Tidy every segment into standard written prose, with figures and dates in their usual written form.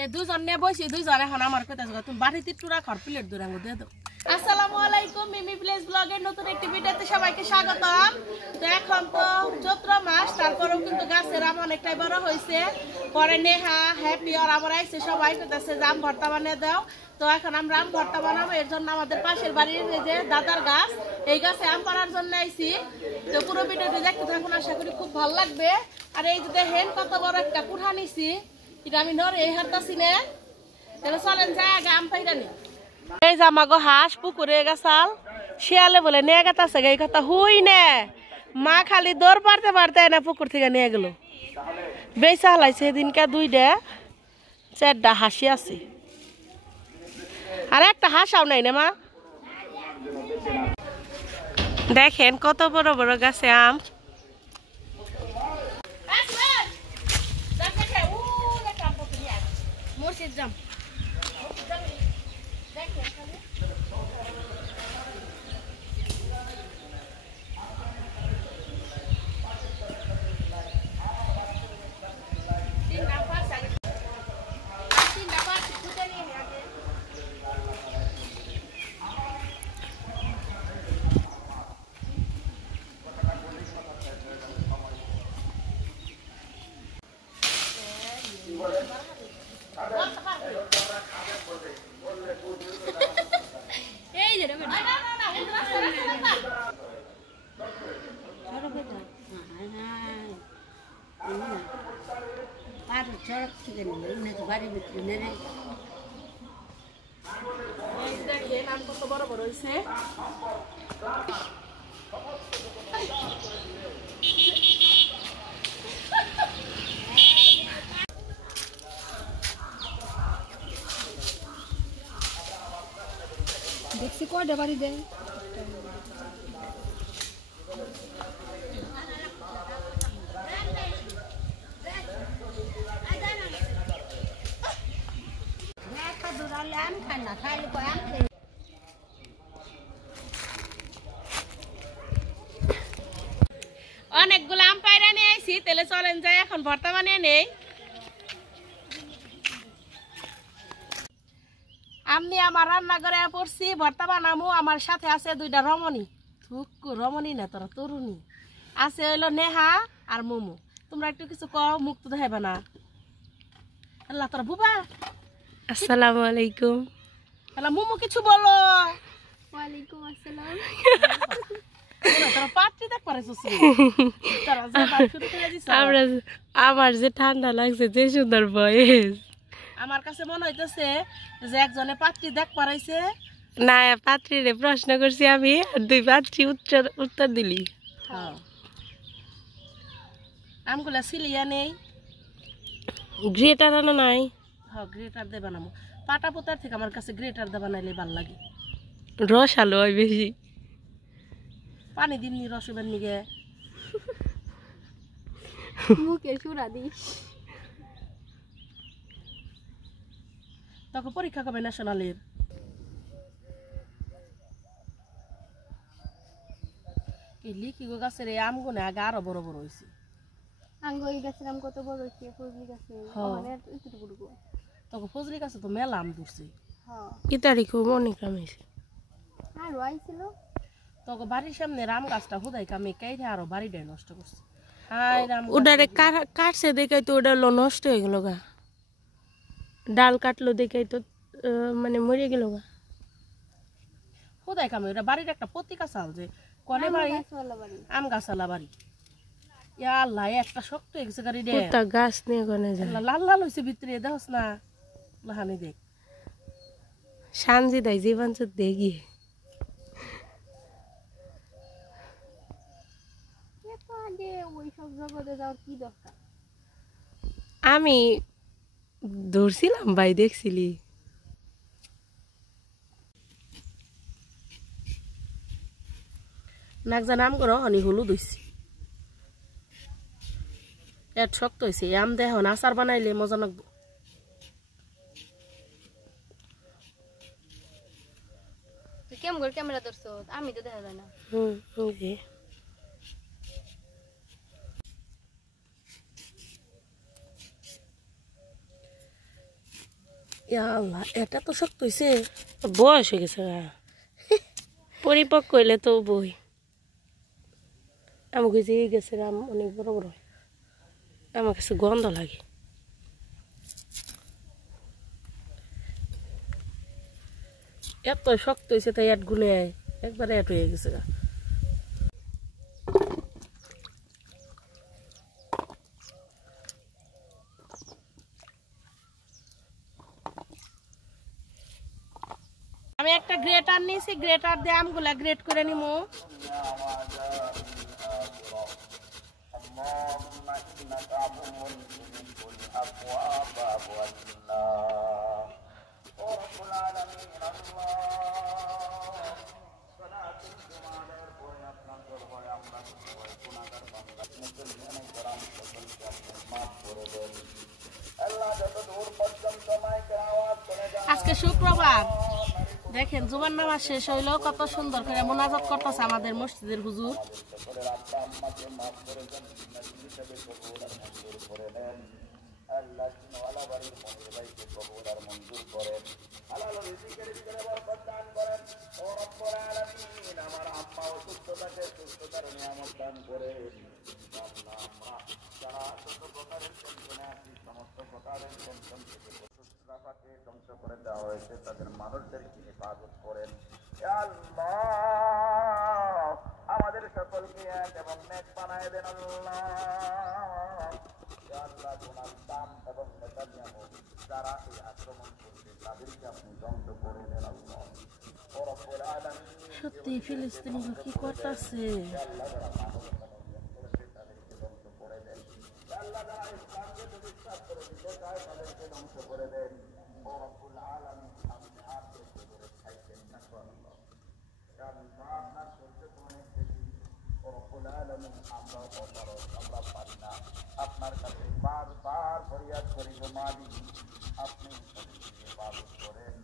এই দুজন নিয়ে বসি দুইজন এখন আমার কথা তুমি বাড়িতে টুরা খড় প্লেট দুরাঙ্গ দিয়ে দাও। আসসালামু আলাইকুম, মিমি প্লেস ব্লগের নতুন একটি ভিডিওতে সবাইকে স্বাগতম। তো এখন তো চৈত্র মাস, তারপরেও কিন্তু গাছের আম অনেকটাই বড় হয়েছে। পরে নেহা হ্যাপি আর আবার আইসে সবাই কইতাছে যে আম ভর্তা বানিয়ে দাও। তো এখন আমরা আম ভর্তা বানাবো, এর জন্য আমাদের পাশের বাড়ির যে দাদার গাছ, এই গাছে আম পাড়ার জন্য আইছি। তো পুরো ভিডিওটি দেখতে থাকুন, আশা করি খুব ভালো লাগবে। আর এই যে দেখেন কত বড় একটা কুঠা নিছি, এটা আমি ধরে এই হারতাছি না। তাহলে চলেন যাই আগে আম পাইরা নি। এই যে আমাগো হাঁস পুকুরে গেছাল, শিয়ালে বলে নিয়ে গেছে, এই কথা হুই নে মা খালি দৌড় পারতে পারতে না পুকুর থেকে নিয়ে গেল। বেচা হালাইছে সেদিনকে 2টা 4টা হাসি আছে, আর একটা হাঁসাও নাই না মা। দেখেন কত বড় বড় গাছে আম। কত বড় বড় হয়েছে। দেখছি কয়টা বাড়ি দেয়। অনেকগুলো আম পায়রা নিয়ে আইছি, তাহলে চলেন যাই এখন ভর্তা বানিয়ে নেই। আমি আমার রান্না করে পড়ছি, ভর্তা বানামু। আমার সাথে আছে 2টা রমণী, থুকু রমণী না তোরা তরুণী আছে, হইলো নেহা আর মোমো। তোমরা একটু কিছু কও, মুখ তো দেখাইবা না। আল্লাহ তোরা বুবা। আসসালামু আলাইকুম। আল্লাহ মোমো কিছু বলো। ওয়ালাইকুম আসসালাম। আমার যে ঠান্ডা লাগছে, যে সুন্দর বয়স। আমার কাছে মনে হইতেছে যে একজনে পাত্রী দেখ পারাইছে না, পাত্রীরে প্রশ্ন করছি আমি, আর 2 পাত্রী উত্তর দিলি। আমগুলা সিলিয়া নেই, গ্রেটার আনা নাই। হ্যাঁ গ্রেটার দিয়ে বানাবো। পাটা পোতার থেকে আমার কাছে গ্রেটার দিয়ে বানাইলে ভালো লাগে। রস আলো হয় বেশি। পানি দিমনি রসবেন নিগে মুখে সুরা দিস। তখন পরীক্ষা কবে ন্যাশনালের? এই লিখি গো গাছের এই আমগুলো আগে আরো বড় বড় হয়েছে। আঙ্গুই গাছের আম কত বড় হয়েছে, ফজলি গাছে তখন ফজলি গাছে তো মেলা আম ধরছে। কি তারিখ অনেক আম হয়েছে। আর আইছিল তখন বাড়ির সামনে আম গাছটা হুদাই কামে কাইরে আরো বাড়িটাই নষ্ট করছে। ওটারে কাটছে দেখাই তো ওটা নষ্ট হয়ে গেল গা, ডাল কাটলো দেখাই তো মানে মরে গেল গা। হুদাই কামে ওটা বাড়ির একটা পত্রিকা চাল যে কনে বাড়ি আম গাছালা বাড়ি। আল্লাহ একটা শক্ত হয়ে গেছে গাড়ি রে, গাছ নিয়ে গনে যায় লাল লাল হয়েছে ভিতরে, দেখস না লাহানি দেখ শান্তি দেয় জীবন দেখি। আমি ধরছিলাম ভাই, দেখছিলি নাকজা নাম করো হনি হলুদ হইছে, এত শক্ত হয়েছে। আম দেহ আচার বানাইলে মজা লাগবো। কেমন করে ক্যামেরা ধরছো, আমি তো দেখা যায় না। ইয়া আল্লাহ, এটা তো শক্ত হইছে। বয়স হয়ে গেছে গা। পরিপক্ক হইলে তো বই আমাকে যে গেছে আম অনেক বড় বড় হয়। আমার কাছে গন্ধ লাগে। এত শক্ত হয়েছে তাই এট গুনে একবারে এট হয়ে গেছে গা। আমি একটা গ্রেটার নিয়েছি, গ্রেটার দিয়ে আমগুলা গ্রেট করে নিমু। আজকে শুক্রবার, দেখেন জুমার নামাজ শেষ হইলেও কত সুন্দর করে মোনাজাত করতেছে আমাদের মসজিদের হুজুর। তাদের মানুষদেরকে হেফাজত করেন। আল্লাহ আমাদের সকলকে এক এবং নেক বানায় দেন। আল্লাহ তোমার দাম এবং নেতানিয়াহু যারা এই আক্রমণ করছে তাদেরকে আপনি ধ্বংস করে দেন। আল্লাহ সত্যি ফিলিস্তিনি কি করতেছে? তাদেরকে ধ্বংস করে দেন। আল্লাহ যারা ইসলামকে প্রতিষ্ঠা করে দিতে চায় তাদেরকে ধ্বংস করে দেন। আপনার কাছে বারবার ফরিয়াদ করি গো মালিক, আপনি ইবাদত করেন।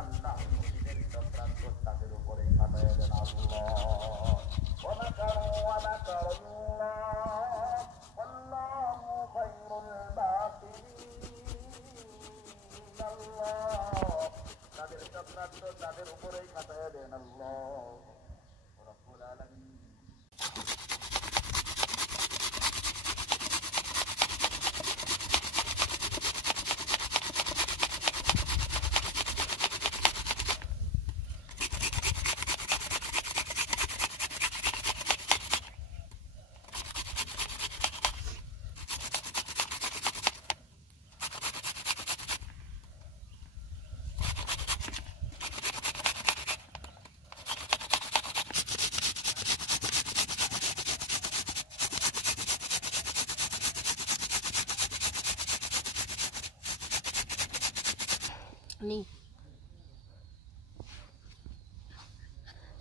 আল্লাহ মুশরিকদের চক্রান্ত তাদের উপরে খাটায় দেন। আল্লাহ ওয়া নাকারু ওয়া নাকারুল্লাহ আল্লাহু খায়রুল বাকিরিন। আল্লাহ তাদের চক্রান্ত তাদের উপরেই খাটায় দেন। আল্লাহ রাব্বুল আলামিন।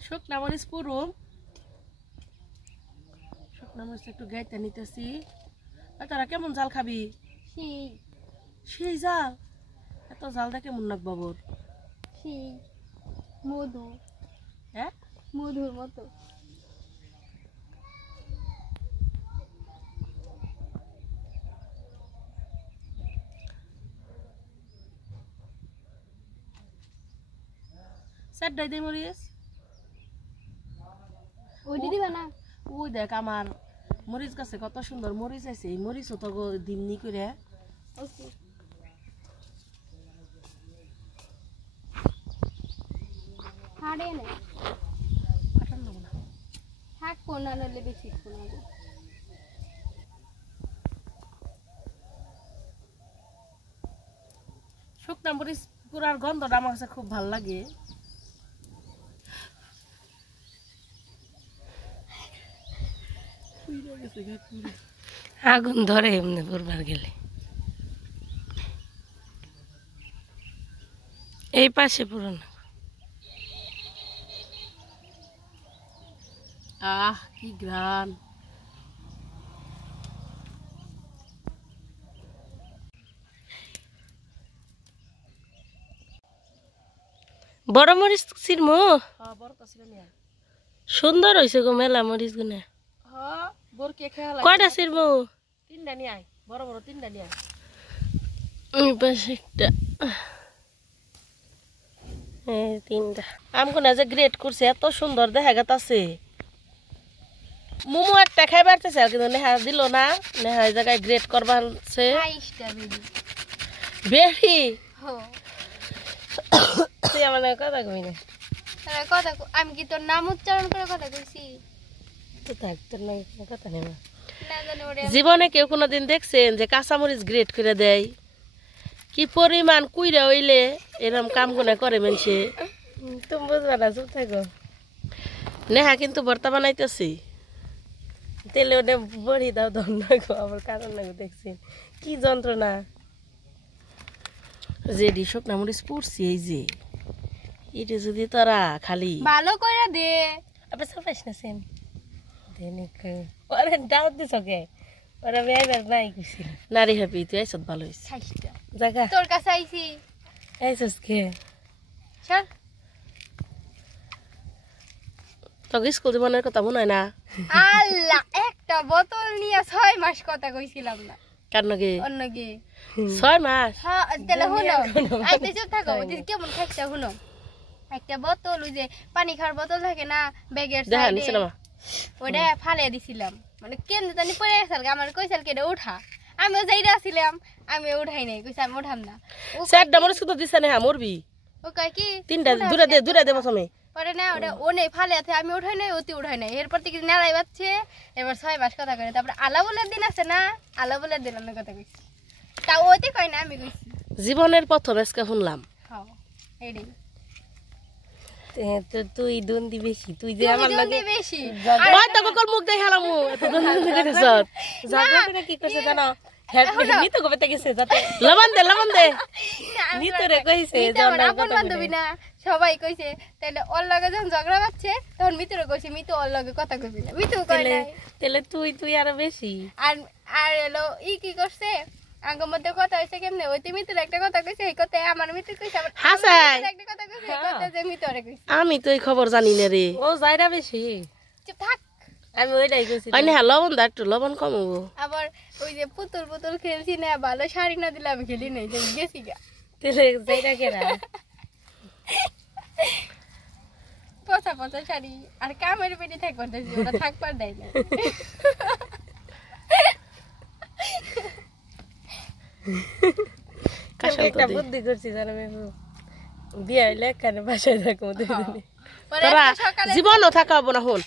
শুকনা মরিচ পুরো, শুকনা মরিচ একটু গাইতে নিতেছি। তারা কেমন জাল খাবি? সেই জাল, এত জালটা কেমন নাক বাবুর? মধু, হ্যাঁ মধুর মতো। চারটাই দে মরিচ। ওইটা দিবা না? ওই দেখ আমার মরিচ গাছে কত সুন্দর মরিচ আছে। এই মরিচও তো দিমনি করে। ওকে হাড়ে না পাঠান দেবো না। থাক কোনা নালে বেশি কোনা। শুকনা মরিচ পুরার গন্ধটা আমার কাছে খুব ভালো লাগে। আগুন ধরে এমনি পড়বার গেলে। এই পাশে পুরো না। আহ কি ঘ্রাণ! বড় মরিচ চিরমু হ্যাঁ বড় তো ছিল না। সুন্দর হয়েছে গো মেলা মরিচ গুনে। হ্যাঁ বড় কে খেয়া কয়টা চিরমু? তিনটা নিয়ে আয়, বড় বড় তিনটা নিয়ে আয়। ওই পাশে একটা। তিনটা আমগুনা যে গ্রেড করছে এত সুন্দর দেখা গেছে। মোমো একটা খাই বাড়তেছে কিন্তু নেহা দিল না, নেহা এই জায়গায় গ্রেড করবার বেরি তুই আমার কথা কই না কথা আমি কি তোর নাম উচ্চারণ করে কথা কইছি? তো থাক তোর না কথা নেই। না জানি ওরে জীবনে কেউ কোনোদিন দেখছেন যে কাঁচামরিচ গ্রেড করে দেয়? কি পরিমাণ কুইরা হইলে এরকম কাম গুনা করে মানুষে তুমি বুঝবা না, চুপ থাকো। নেহা কিন্তু ভর্তা বানাইতেছি, তেলে ওটা বড়ি দাও ধন্য গো, আবার কারণ না দেখছি কি যন্ত্রণা। যে শুকনা মরিচ পড়ছি এই যে এটা যদি তোরা খালি ভালো করে দে। আবার সাফাইস না সেন ওরে ডাউট দিছ কে? ওরা বেয়াইবার নাই কইছিল নারী হ্যাপি তুই আইছত ভালো হইছে খাইছটা জায়গা তোর কাছে আইছি আইছস কে? চল তোকে স্কুল জীবনের কথা মনে হয় না? আল্লাহ একটা বোতল নিয়ে 6 মাস কথা কইছিলাম না কার নাকি অন্য কি 6 মাস? হ্যাঁ তাহলে হলো আইতে চুপ থাকো কেমন খাইছা হলো একটা বোতল ওই যে পানি খাওয়ার বোতল থাকে না ব্যাগের দেখা সাইডে নিছে না ওটা ফালিয়ে দিছিলাম মানে কেন জানি পড়ে গেছিল আমার কইছিল কেডে উঠা আমিও যাইরা ছিলাম আমি উঠাই নাই কইছে আমি উঠাম না ও চারটা মরিচ কত দিছ না? হ্যাঁ মরবি ও কয় কি তিনটা দুরা দে প্রথমে পরে না ওটা ও নেই ফালিয়াতে আমি উঠাই নাই অতি উঠাই নাই এরপর থেকে নেড়াই বাচ্ছে এবার 6 মাস কথা কই তারপর আলা বলের দিন আছে না আলা বলের দিন আমি কথা কইছি তা ওতে কই না আমি কইছি জীবনের প্রথম আজকে শুনলাম। হ্যাঁ এইডি তুই দন্দি বেশি, তুই যে আমার লাগে বেশি ওই তো কল মুখ দেখালাম এত দন্দি কইছস জাগা করে কি কইছে জানো? হেড নি তো কবে গেছে যাতে লবণ দে নি তো রে কইছে যে আমার আপন বান্ধবী না সবাই কইছে তাহলে ওর লগে যখন ঝগড়া বাজছে তখন মিতুরে কইছে মিতু ওর লগে কথা কইবি না মিতু কই নাই তাহলে তুই আরো বেশি আর আর এলো কি করছে আঙ্গ মধ্যে কথা হইছে কেমনে ওই তুমি মিতুর একটা কথা কইছে এই কথা আমার মিতু কইছে আবার হাসাই একটা কথা কইছে এই কথা যে মিতুরে কইছে আমি তো এই খবর জানি না রে। ও যাইরা বেশি চুপ থাক আমি ওইটাই কইছি আইনে লবণ দা একটু লবণ কমাবো। আবার ওই যে পুতুল খেলছি না ভালো শাড়ি না দিলে আমি খেলি নাই যে গেছি গা তাহলে যাইরা কেরা পচা শাড়ি আর কামের পেটে থাক করতেছি ওরা থাকবার দেয় না একটা বুদ্ধি করছি জানো বিয়ে হইলে এখানে বাসায় থাকবো পরে তোরা একটা সকালে জীবনও থাকা হবো না। হন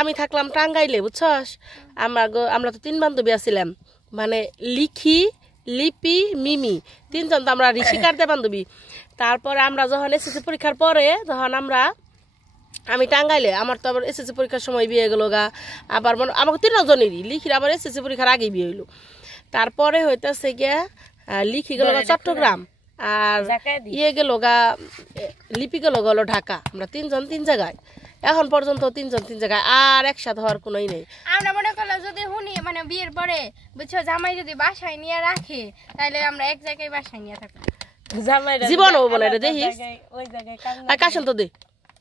আমি থাকলাম টাঙ্গাইলে বুঝছস, আমরা তো 3 বান্ধবী আছিলাম মানে লিপি মিমি 3 জন তো আমরা ঋষিকারতে বান্ধবী। তারপরে আমরা যখন এসএসসি পরীক্ষার পরে তখন আমি টাঙ্গাইলে আমার তো আবার এসএসসি পরীক্ষার সময় বিয়ে গেল গা, আবার আমাকে 3 জনেরই লিখির আবার এসএসসি পরীক্ষার আগেই বিয়ে হইলো। তারপরে হইতেছে গিয়া লিখি গেল চট্টগ্রাম আর ইয়ে গেল গা লিপি গেল গেল ঢাকা। আমরা 3 জন 3 জায়গায়, এখন পর্যন্ত 3 জন 3 জায়গায়, আর একসাথে হওয়ার কোনোই নেই। আমরা মনে করলাম যদি শুনি মানে বিয়ের পরে বুঝছো জামাই যদি বাসায় নিয়ে রাখে তাহলে আমরা এক জায়গায় বাসায় নিয়ে থাকবো জীবন হবো না রে দেখিস। আর কাশন তো দে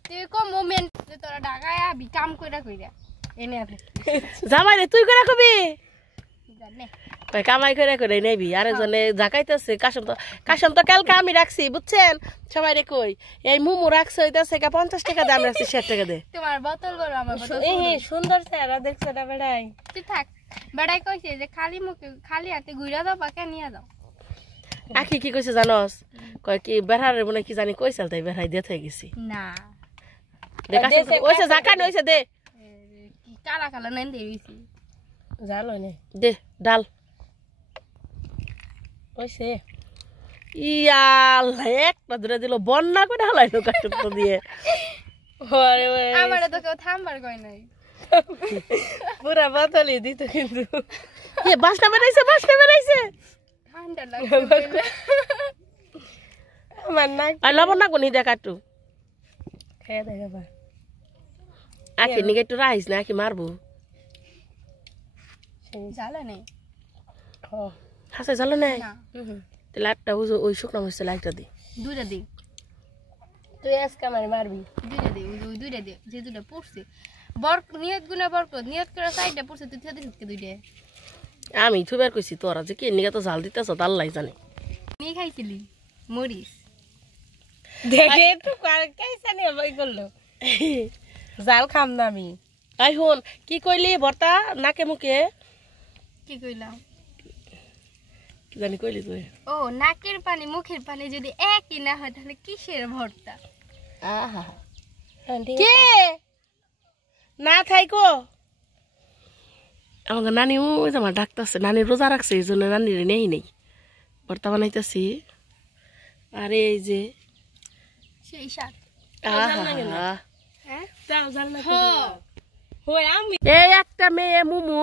তুই কম মোমেন্ট যে তোরা ঢাকায় আবি কাম কইরা এনে আছে জামাই রে তুই করে রাখবি জানে কামাই করে নেবি আরেকজনে জাকাইতেছে। কাশন তো কালকে আমি রাখছি বুঝছেন সবাই রে কই এই মোমো রাখছে হইতাছে 50 টাকা দাম রাখছি 60 টাকা দে। তোমার বোতল বড় আমার বোতল সুন্দর চেহারা দেখছো না বেড়াই? তুই থাক বেড়াই কইছে যে খালি মুখে খালি হাতে ঘুরা দাও পাকা নিয়ে যাও। আখি কি কইছে জানোস? কয় কি বেড়ারে মনে কি জানি কইছাল তাই বেড়াই দিয়ে থই গেছি না ওইসে জাকান হইছে দে কি কালা কালা নেন দিয়েছি জাল হয় দে ডাল ওইসে ইয়াল একটা ধরে দিল বন্যা করে হালাইলো কাটুটো দিয়ে। আমারে তো কেউ থামবার কই নাই পুরা বোতলই দিত কিন্তু এ বাসটা বেরাইছে ঠান্ডা লাগছে আমার নাক আর লবণ না কোনি দেখা একটু খেয়ে দেখা বা আখি নিকে একটু রাইস না আখি মারবো জ্বালা নেই হাসে জ্বালা নেই না তাহলে একটা ওই শুকনো মরিচ লাইটটা দি দুইটা দি তুই আজকে আমার মারবি দুইটা দে যে দুইটা পড়ছে নিয়ত গুনা নিয়ত করে সাইডটা পড়ছে তুই থেকে দিছিস দুইটা আমি থুবার কইছি তোরা যে কি নিকে তো জাল দিতেছ আল্লাহ জানে। নি খাইছিলি মরিচ দেখে একটু কাইসা নিয়ে বই করলো জাল খাম না আমি আই হন কি কইলি ভর্তা নাকে মুখে কি কইলাম কি জানি কইলি তুই ও নাকের পানি মুখের পানি যদি একই না হয় তাহলে কিসের ভর্তা আহা কে না থাইকো আমাকে নানি ওই যে আমার ডাক্তারছে নানি রোজা রাখছে এই জন্য নানির নেই নেই ভর্তা বানাইতেছি আরে এই যে সেই শাক এই একটা মেয়ে মুমু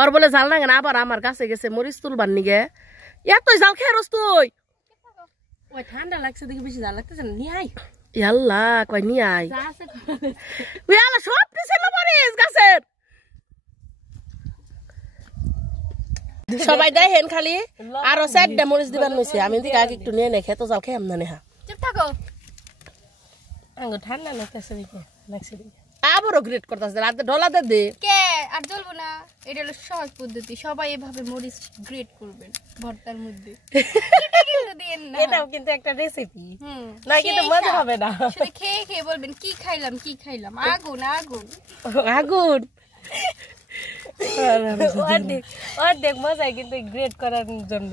ওর বলে জাল না কেন আবার আমার কাছে গেছে মরিচ তুলবার নিগে এতই জাল খেয়ে রস তুই ওই ঠান্ডা লাগছে দেখে বেশি জাল লাগতেছে না নিয়ে আই ইয়াল্লা কই নিয়ে আই যা আছে ইয়াল্লা সব কিছু মরিচ গাছের সবাই দেখেন খালি আরো 4টা মরিচ দিবার নইছে আমি দিকে আগে একটু নিয়ে নে খেতো জাল খেয়ে আমনা নেহা চুপ থাকো আঙ্গো ঠান্ডা লাগতেছে দেখে লাগছে দেখে আবারও গ্রেট করতেছে রাতে ঢলাতে দে কে আর জ্বলবো না এটা হলো সহজ পদ্ধতি সবাই এভাবে মরিচ গ্রেট করবেন ভর্তার মধ্যে এটা কিন্তু দিয়েন না এটাও কিন্তু একটা রেসিপি হুম না কিন্তু মজা হবে না শুধু খেয়ে খেয়ে বলবেন কি খাইলাম আগুন আগুন আগুন অর্ধেক মজাই কিন্তু গ্রেট করার জন্য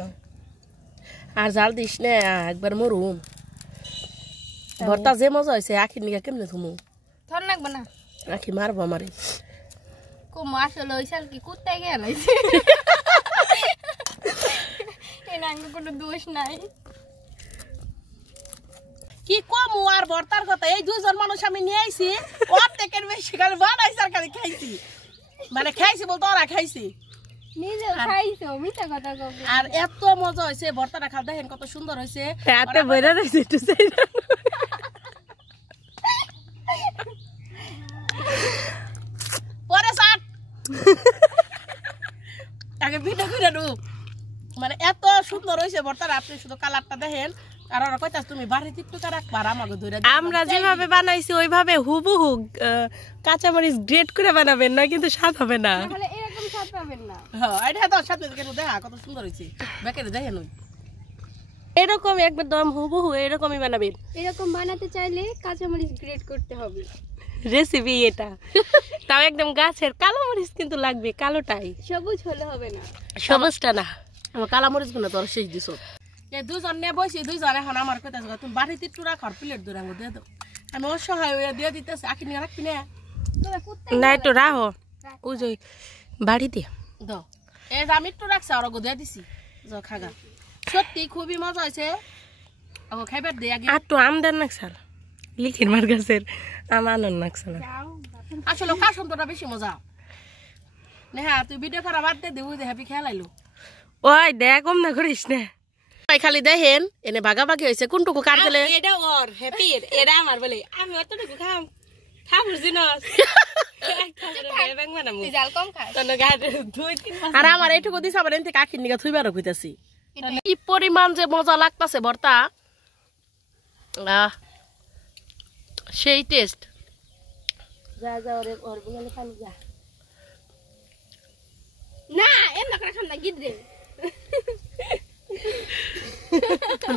আর জাল দিস না একবার মরুম ভর্তা যে মজা হয়েছে আখির নিগা কেমনে থুমু থর লাগবে না আখি মারবো আমারে কুমু আসলে ওই সাল কি কুত্তায় গেলাইছে এর আঙ্গ কোনো দোষ নাই কি কমু আর ভর্তার কথা এই দুজন মানুষ আমি নিয়ে আইছি অর্ধেকের বেশি খালি বানাইছি আর খালি খাইছি মানে খাইছি বলতো ওরা খাইছি নিজে খাইছো মিথ্যা কথা কবে আর এত মজা হয়েছে ভর্তাটা খাও দেখেন কত সুন্দর হয়েছে রাতে বইরা রইছে একটু চাইরা পরে সাট আগে ভিডিও করে দু মানে এত সুন্দর হয়েছে ভর্তাটা আপনি শুধু কালারটা দেখেন আর ওরা কইতাছ তুমি বাড়িতে একটু রাখবার আমাকে ধরে আমরা যেভাবে বানাইছি ওইভাবে হুবহু কাঁচামরিচ গ্রেট করে বানাবেন না কিন্তু স্বাদ হবে না তাহলে এরকম স্বাদ পাবেন না হ্যাঁ এটা তো সাথে কেন দেখা কত সুন্দর হয়েছে বেকেরে দেখেন এরকম একদম হুবহু এরকমই বানাবেন এরকম বানাতে চাইলে কাঁচামরিচ গ্রেট করতে হবে রেসিপি এটা তাও একদম গাছের কালো মরিচ কিন্তু লাগবে কালোটাই সবুজ হলে হবে না সবুজটা না আমার কালামরিচ গুলো তোর শেষ দিছ এই দুজন নিয়ে বসি দুইজন এখন আমার কইতাছ তুমি বাড়িতে একটু রাখার প্লেট দুরাঙ্গ দিয়ে দাও আমি অসহায় হয়ে দিয়ে দিতেছি আখি নিয়ে রাখবি না না একটু রাখো ওই যে বাড়িতে দাও এই যে আমি একটু রাখছি আর দিয়ে দিছি যাও খাগা সত্যি খুবই মজা হয়েছে ও খাইবার দে আগে আর তো আমদার নাকসাল লিখির মার গাছের আমানন নাকসাল আসলে কাশন্তটা বেশি মজা নেহা তুই ভিডিও করা বাদ দে দেবো হ্যাপি খেলাইলো ওই দেখ কম না করিস না খালি দেখেন এনে ভাগাভাগি হয়েছে কোনটুকু কাট দিলে এটা ওর হ্যাপির এটা আমার বলে আমি অতটুকু খাম বুঝি না তুই জাল কম খাস আর আমার এইটুকু দিস আবার এনতে কাখির নিগা থুইবারও কইতাছি কি পরিমাণ যে মজা লাগতাছে ভর্তা সেই টেস্ট যা যা ওরে ওর বলে পানি যা না এমন করে খাম না গিদরে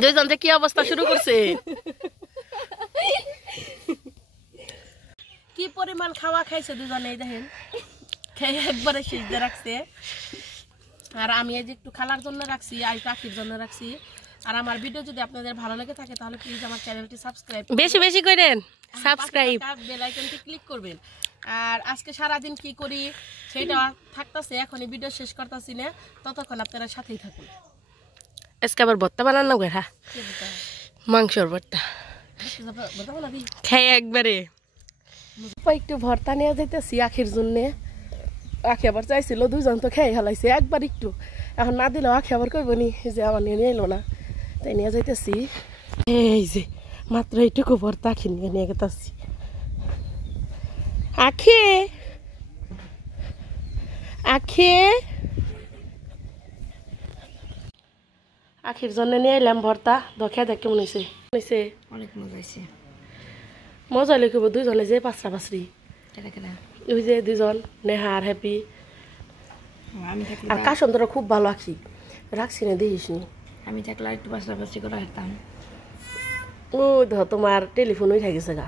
দুইজন যে কি অবস্থা শুরু করছে কি পরিমাণ খাওয়া খাইছে দুজনে দেখেন খেয়ে একবারে শেষ দিয়ে রাখছে আর আমি এই যে একটু খালার জন্য রাখছি আর পাখির জন্য রাখছি আর আমার ভিডিও যদি আপনাদের ভালো লাগে থাকে তাহলে প্লিজ আমার চ্যানেলটি সাবস্ক্রাইব বেশি বেশি করেন সাবস্ক্রাইব বেল আইকনটি ক্লিক করবেন আর আজকে সারা দিন কি করি সেটা থাকতাছে এখনই ভিডিও শেষ করতেছি না ততক্ষণ আপনারা সাথেই থাকুন আজকে আবার ভর্তা বানানো গেরা মাংসর ভর্তা খেয়ে একবারে একটু ভর্তা নিয়ে যাইতেছি আখির জন্যে আখি আবার চাইছিল দুজন তো খেয়ে হেলাইছে একবার একটু এখন না দিলেও আখি আবার কইব নি যে আমার নিয়ে নিয়ে এলো না তাই নিয়ে যাইতেছি এই যে মাত্র এইটুকু ভর্তা আখি নিয়ে নিয়ে গেতাছি আখি আখি আখির জন্য নিয়ে এলাম ভর্তা দেখে দেখ কেমন হয়েছে অনেক মজা হয়েছে মজা লিখব দুইজনে যে পাঁচটা পাঁচরি ওই যে দুজন নেহা আর হ্যাপি আর কাশন্তরা খুব ভালো আঁকি রাখছি না দেখিস নি আমি থাকলে একটু পাশাপাশি করে রাখতাম ও দেখো তোমার টেলিফোন উঠে গেছে গা